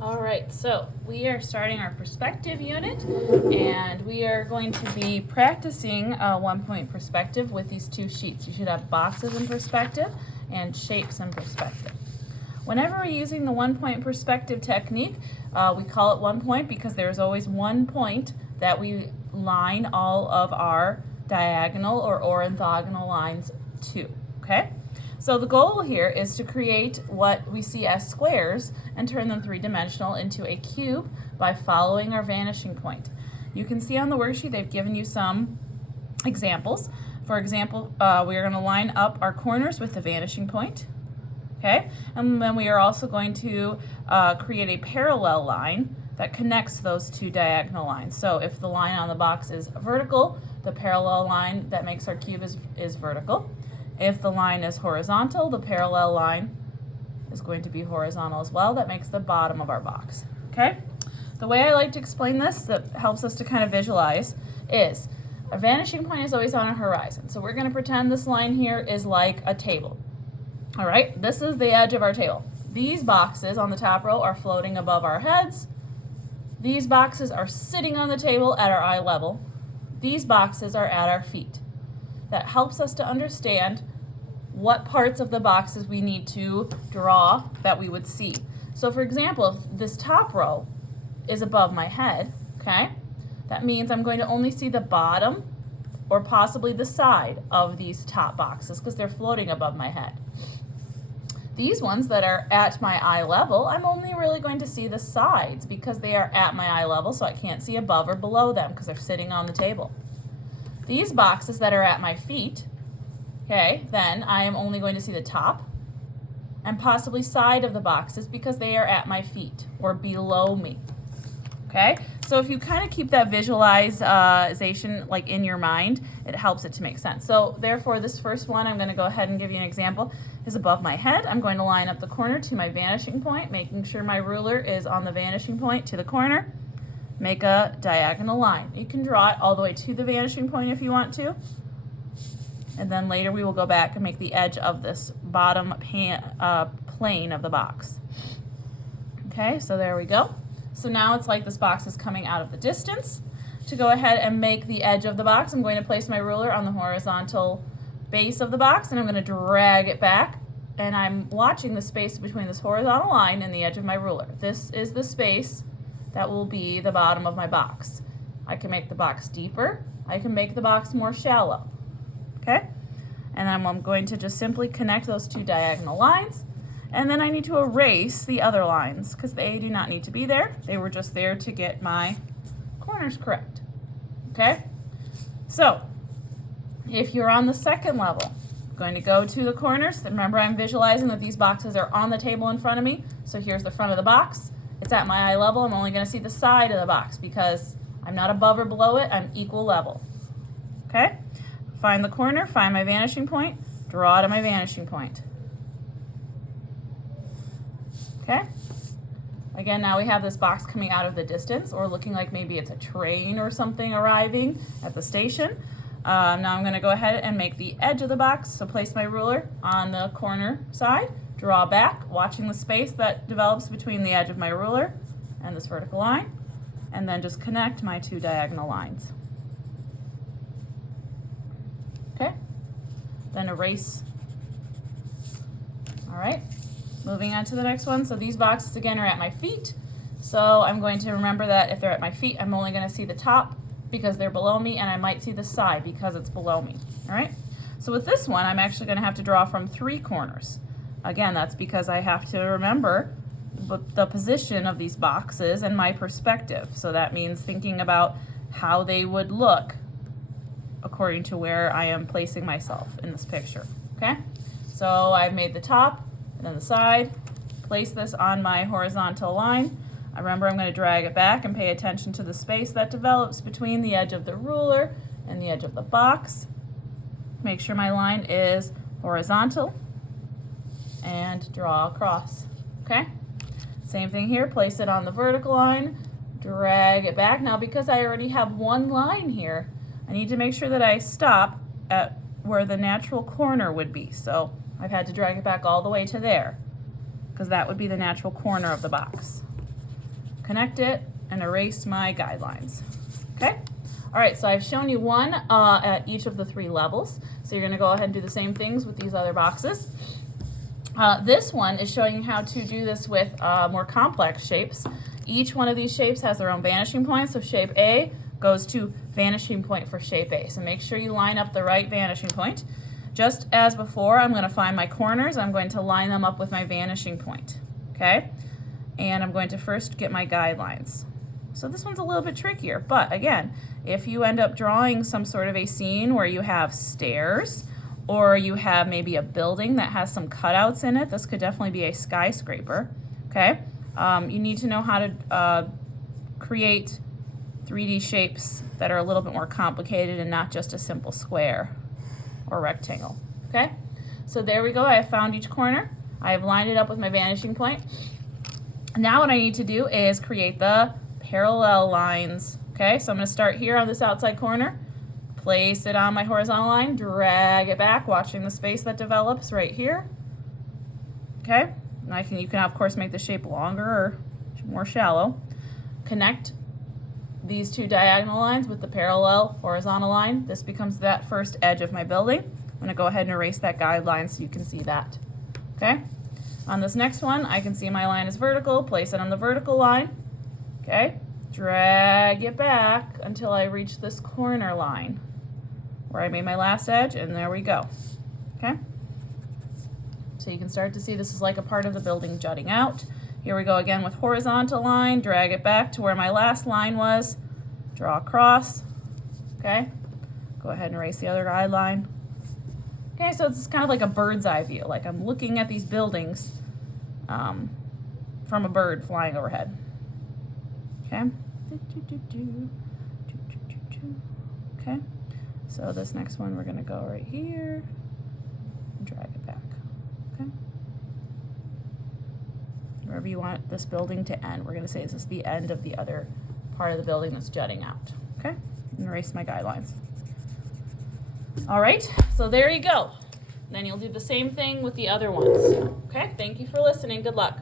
All right, so we are starting our perspective unit, and we are going to be practicing a 1-point perspective with these two sheets. You should have boxes in perspective and shapes in perspective. Whenever we're using the 1-point perspective technique, we call it 1 point because there's always 1 point that we line all of our diagonal or orthogonal lines to, okay? So the goal here is to create what we see as squares and turn them three-dimensional into a cube by following our vanishing point. You can see on the worksheet they've given you some examples. For example, we are going to line up our corners with the vanishing point. Okay, and then we are also going to create a parallel line that connects those two diagonal lines. So if the line on the box is vertical, the parallel line that makes our cube is vertical. If the line is horizontal, the parallel line is going to be horizontal as well. That makes the bottom of our box. Okay? The way I like to explain this that helps us to kind of visualize is a vanishing point is always on a horizon. So we're going to pretend this line here is like a table. All right, this is the edge of our table. These boxes on the top row are floating above our heads. These boxes are sitting on the table at our eye level. These boxes are at our feet. That helps us to understand what parts of the boxes we need to draw that we would see. So for example, if this top row is above my head, okay, that means I'm going to only see the bottom or possibly the side of these top boxes because they're floating above my head. These ones that are at my eye level, I'm only really going to see the sides because they are at my eye level, so I can't see above or below them because they're sitting on the table. These boxes that are at my feet, okay, then I am only going to see the top and possibly side of the boxes because they are at my feet or below me. Okay, so if you kind of keep that visualization like in your mind, it helps it to make sense. So therefore, this first one, I'm going to go ahead and give you an example, is above my head. I'm going to line up the corner to my vanishing point, making sure my ruler is on the vanishing point to the corner. Make a diagonal line. You can draw it all the way to the vanishing point if you want to. And then later we will go back and make the edge of this bottom plane of the box. Okay, so there we go. So now it's like this box is coming out of the distance. To go ahead and make the edge of the box, I'm going to place my ruler on the horizontal base of the box and I'm going to drag it back. And I'm watching the space between this horizontal line and the edge of my ruler. This is the space that will be the bottom of my box. I can make the box deeper. I can make the box more shallow. Okay? And I'm going to just simply connect those two diagonal lines. And then I need to erase the other lines because they do not need to be there. They were just there to get my corners correct. Okay? So, if you're on the second level, I'm going to go to the corners. Remember, I'm visualizing that these boxes are on the table in front of me. So here's the front of the box. It's at my eye level. I'm only going to see the side of the box because I'm not above or below it. I'm equal level. Okay? Find the corner, find my vanishing point, draw to my vanishing point. Okay? Again, now we have this box coming out of the distance or looking like maybe it's a train or something arriving at the station. Now I'm going to go ahead and make the edge of the box. So place my ruler on the corner side, draw back, watching the space that develops between the edge of my ruler and this vertical line, and then just connect my two diagonal lines. Okay? Then erase. All right. Moving on to the next one. So these boxes again are at my feet. So I'm going to remember that if they're at my feet, I'm only going to see the top because they're below me, and I might see the side because it's below me. All right? So with this one, I'm actually going to have to draw from 3 corners. Again, that's because I have to remember the position of these boxes and my perspective. So that means thinking about how they would look according to where I am placing myself in this picture. Okay? So I've made the top and then the side. Place this on my horizontal line. I remember I'm going to drag it back and pay attention to the space that develops between the edge of the ruler and the edge of the box. Make sure my line is horizontal and draw across. Okay? Same thing here. Place it on the vertical line. Drag it back. Now because I already have one line here, I need to make sure that I stop at where the natural corner would be. So I've had to drag it back all the way to there because that would be the natural corner of the box. connect it, and erase my guidelines. Okay? All right, so I've shown you one at each of the 3 levels. So you're gonna go ahead and do the same things with these other boxes. This one is showing you how to do this with more complex shapes. Each one of these shapes has their own vanishing point. So shape A goes to vanishing point for shape A. So make sure you line up the right vanishing point. Just as before, I'm gonna find my corners. I'm going to line them up with my vanishing point, okay? And I'm going to first get my guidelines. So this one's a little bit trickier, but again, if you end up drawing some sort of a scene where you have stairs, or you have maybe a building that has some cutouts in it, this could definitely be a skyscraper, okay? You need to know how to create 3D shapes that are a little bit more complicated and not just a simple square or rectangle, okay? So there we go, I have found each corner. I have lined it up with my vanishing point. Now what I need to do is create the parallel lines, okay? So I'm gonna start here on this outside corner, place it on my horizontal line, drag it back, watching the space that develops right here, okay? And you can of course make the shape longer or more shallow. Connect these 2 diagonal lines with the parallel horizontal line. This becomes that first edge of my building. I'm gonna go ahead and erase that guideline so you can see that, okay? On this next one, I can see my line is vertical, place it on the vertical line, okay? Drag it back until I reach this corner line where I made my last edge, and there we go, okay? So you can start to see this is like a part of the building jutting out. Here we go again with horizontal line, drag it back to where my last line was, draw across, okay? Go ahead and erase the other guideline. Okay, so it's kind of like a bird's eye view, like I'm looking at these buildings from a bird flying overhead, okay? Okay, so this next one we're gonna go right here and drag it back, okay? Wherever you want this building to end, we're gonna say this is the end of the other part of the building that's jutting out, okay? And erase my guidelines. All right, so there you go. Then you'll do the same thing with the other ones. Okay, thank you for listening. Good luck.